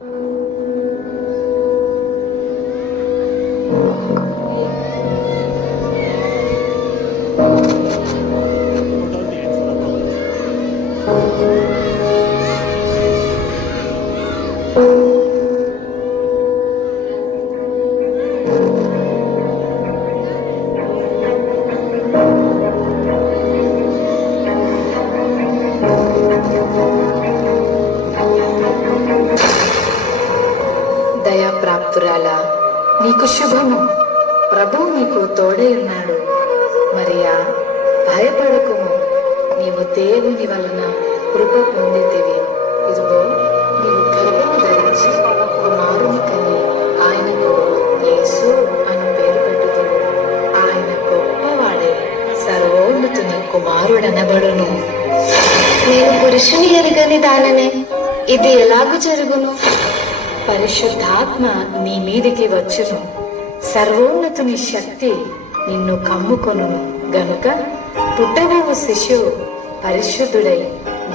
you ఎలాగూ పరిశుద్ధాత్మ నీ మీదికి వచ్చును. సర్వోన్నతుని శక్తి నిన్ను కమ్ముకొను గనుక పుట్టబోవు శిశువు పరిశుద్ధుడై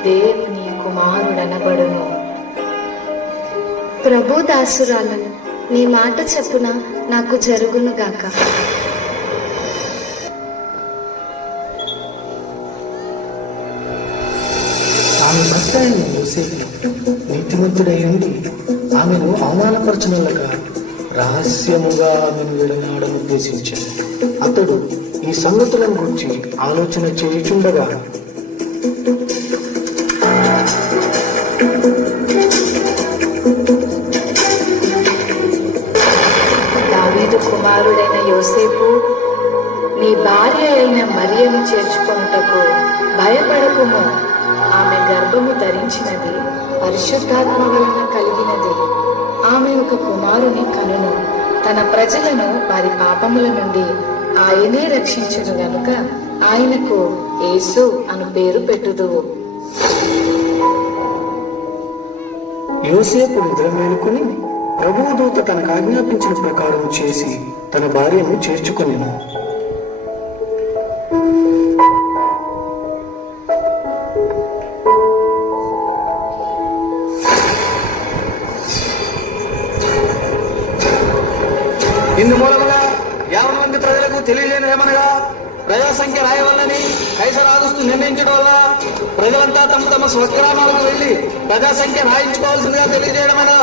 దేవుని కుమారుడనబడును. ప్రభు దాసురాలను నీ మాట చెప్పున నాకు జరుగునుగాక ఆమె భర్త అయిన యోసేపు నీతిమంతుడై ఉండి ఆమెను అవమానపరచనలక రహస్యముగా ఆమెను విడనాడని ఉద్దేశించాడు. అతడు ఈ సంగతులను గురించి ఆలోచన చేయుచుండగా దావీదు కుమారుడైన యోసేపు నీ భార్య అయిన మరియను చేర్చుకొనుటకు భయపడకుము. గర్భము ధరించినది పరిశుద్ధాత్మ వలన కలిగినది. ఆమె ఒక కుమారుని కనును. తన ప్రజలను వారి పాపముల నుండి ఆయనే రక్షించును గనుక ఆయనకు యేసు అను పేరు పెట్టుదు యోసేపు నిద్ర మేలుకుని ప్రభువు దూత తనకు ఆజ్ఞాపించిన ప్రకారం చేసి తన భార్యను చేర్చుకొనిను. ఇందుమూలముగా యాభై మంది ప్రజలకు తెలియజేయమనగా ప్రజా సంఖ్య రాయవల్లని కైసర్ ఆగస్టు నిర్ణయించడం వల్ల ప్రజలంతా తమ తమ స్వగ్రామాలకు వెళ్ళి ప్రజా సంఖ్య రాయించుకోవాల్సిందిగా తెలియజేయడం అనే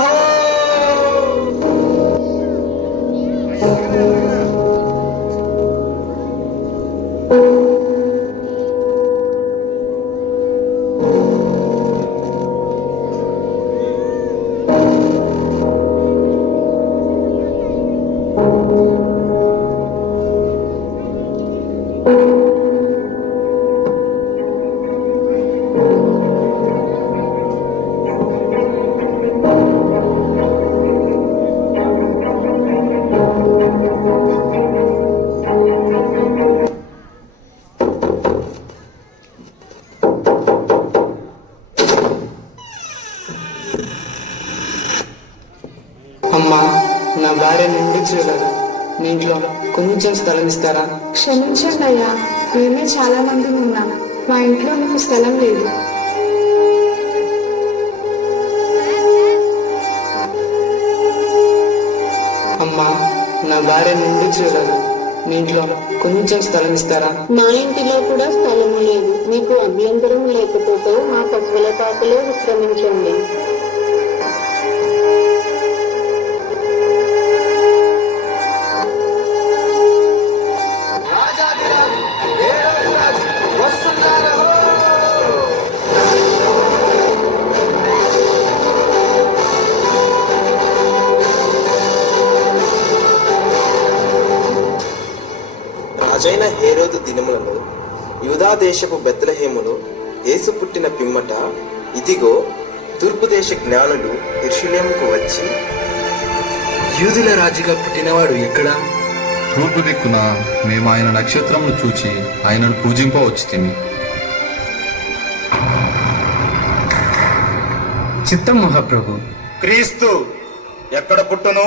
నిండి చూడదు మీ ఇంట్లో కొంచెం స్థలం ఇస్తారా? క్షమించండి అయ్యా. మేమే చాలా మంది ఉన్నాం. మా ఇంట్లో మీకు స్థలం లేదు. అమ్మా నా భార్య నిండి చూడదు. మీ ఇంట్లో కొంచెం స్థలం ఇస్తారా? మా ఇంటిలో కూడా స్థలము లేదు. మీకు అభ్యంతరం లేకపోతే మా పశువుల పాకలో విశ్రమించండి. రాజైన హేరోదు దినములలో యూదా దేశపు బెత్లహేములో యేసు పుట్టిన పిమ్మట ఇదిగో తూర్పు దేశ జ్ఞానులు ఇర్షులేముకు వచ్చి యూదుల రాజుగా పుట్టినవాడు ఎక్కడా? తూర్పు దిక్కున మేము ఆయన నక్షత్రమును చూచి ఆయనను పూజింపవచ్చు తిని చిత్తం మహాప్రభు. క్రీస్తు ఎక్కడ పుట్టును?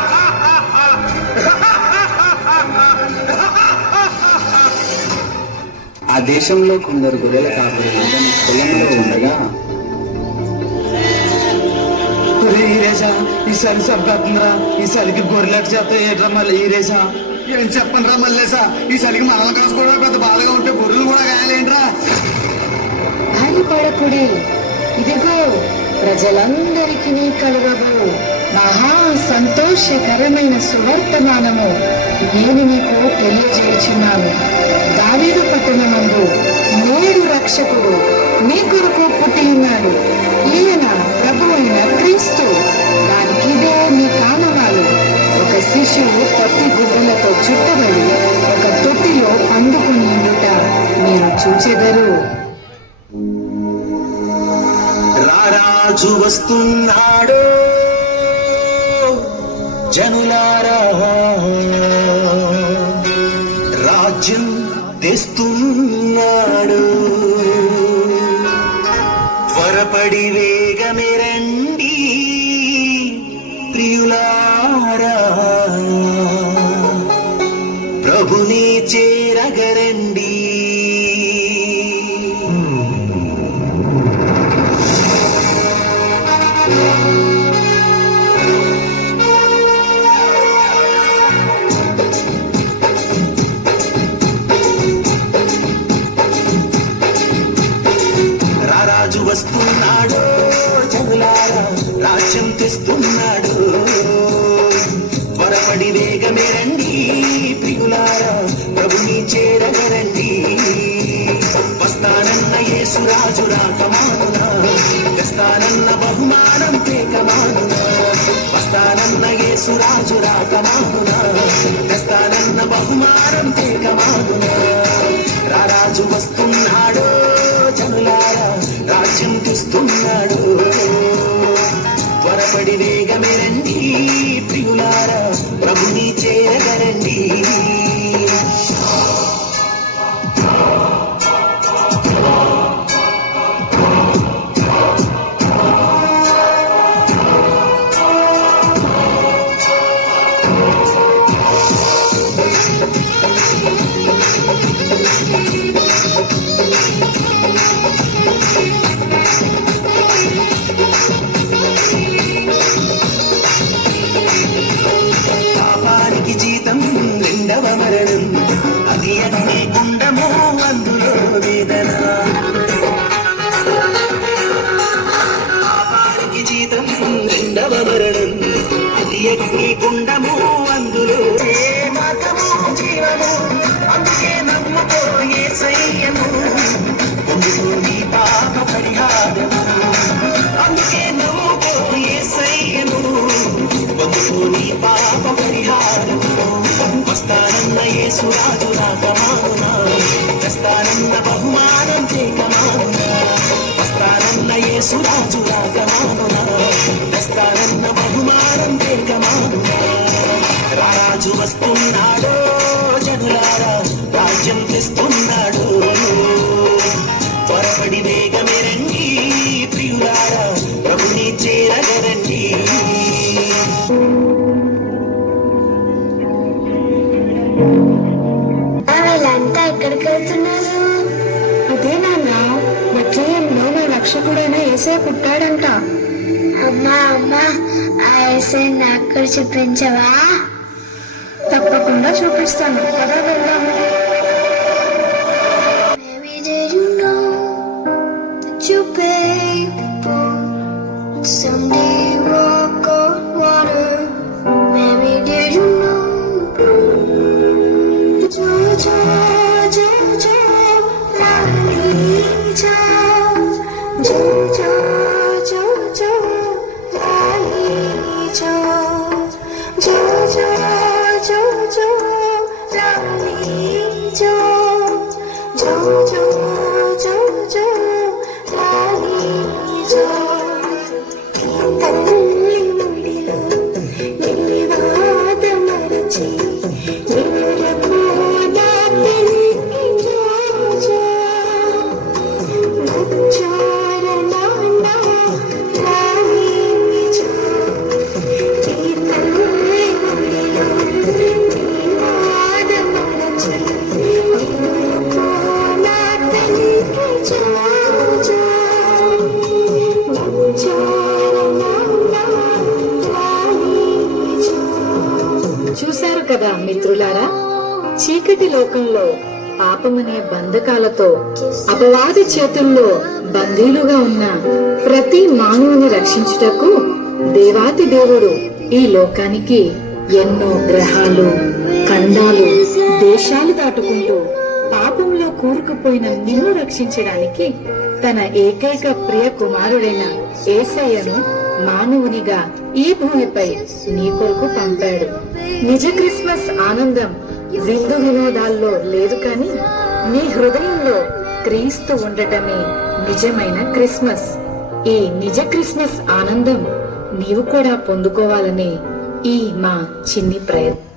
దేశంలో కొందరు గొర్రెల కాపరులందరినీ పొలంలో ఉండగా ఈసారి సబ్బేస్తుందిరా ఈసారికి గొర్రెలకు చేత ఏట్రా మళ్ళీ ఈరేసా ఏం చెప్పండి రా మల్లేసా ఈసారికి మనల్ని కాసుకోవడం పెద్ద బాధగా ఉంటే గొర్రెలు కూడా గాయాలేంట్రా. ఆగిపడకుడి ఇదిగో ప్రజలందరికీ కలుగబో మహా సంతోషకరమైన సువర్తమానము నేను మీకు తెలియజేయుచున్నాను. దావీదు పట్టణమందు నేడు రక్షకుడు మీ కొరకు పుట్టి ఉన్నాడు. ఈయన ప్రభు అయిన క్రీస్తు. దానికి ఇదే మీ కానవాలు. ఒక శిశువు తొట్టి గుడ్డలతో చుట్టబడి ఒక తొట్టిలో పండుకుని ఉండుట మీరు చూచెదరు. రారాజు వస్తున్నాడు. జనులారా. రాజ్యం తెస్తున్నాడు. త్వరపడి వేగమెరండి ప్రియులారా. ప్రభుని చేరగరండి. రారాజు రాజురా యేసురాజు రాకమానునా తెస్తానన్న బహుమానం పేకమానునా వస్తానన్న యేసురాజు కమానున తెస్తానన్న బహుమానం పేకమానునా రారాజు వస్తున్నాడు జనులారా రాజ్యం తెస్తున్నాడు త్వరపడి వేగమే రండి ప్రియులారా ప్రభుని చేరగరండి. なに? నీ పాప పరిహారము. వస్తానన్న యేసురాజు రాకమానునా వస్తానన్న బహుమానం చేకమానునా వస్తానన్న యేసురాజు రాకమానునా వస్తానన్న బహుమానం చేకమానునా రారాజు వస్తున్నాడో. పుట్టాడంట. అమ్మా అమ్మా ఆ ఏసే నాకు చూపించవా? తప్పకుండా చూపిస్తాను. పద వెళ్దాము పాపమనే బంధకాలతో అపవాది చేతుల్లో బందీలుగా ఉన్న ప్రతి మానవుని రక్షించుటకు దేవాతి దేవుడు ఈ లోకానికి ఎన్నో గ్రహాలు ఖండాలు దేశాలు దాటుకుంటూ పాపంలో కూరుకుపోయిన నిన్ను రక్షించడానికి తన ఏకైక ప్రియ కుమారుడైన ఏసయ్యను మానవునిగా ఈ భూమిపై నీ కొరకు పంపాడు. నిజ క్రిస్మస్ ఆనందం విందు వినోదాల్లో లేదు కానీ మీ హృదయంలో క్రీస్తు ఉండటమే నిజమైన క్రిస్మస్. ఈ నిజ క్రిస్మస్ ఆనందం నీవు కూడా పొందుకోవాలని ఈ మా చిన్ని ప్రయత్నం.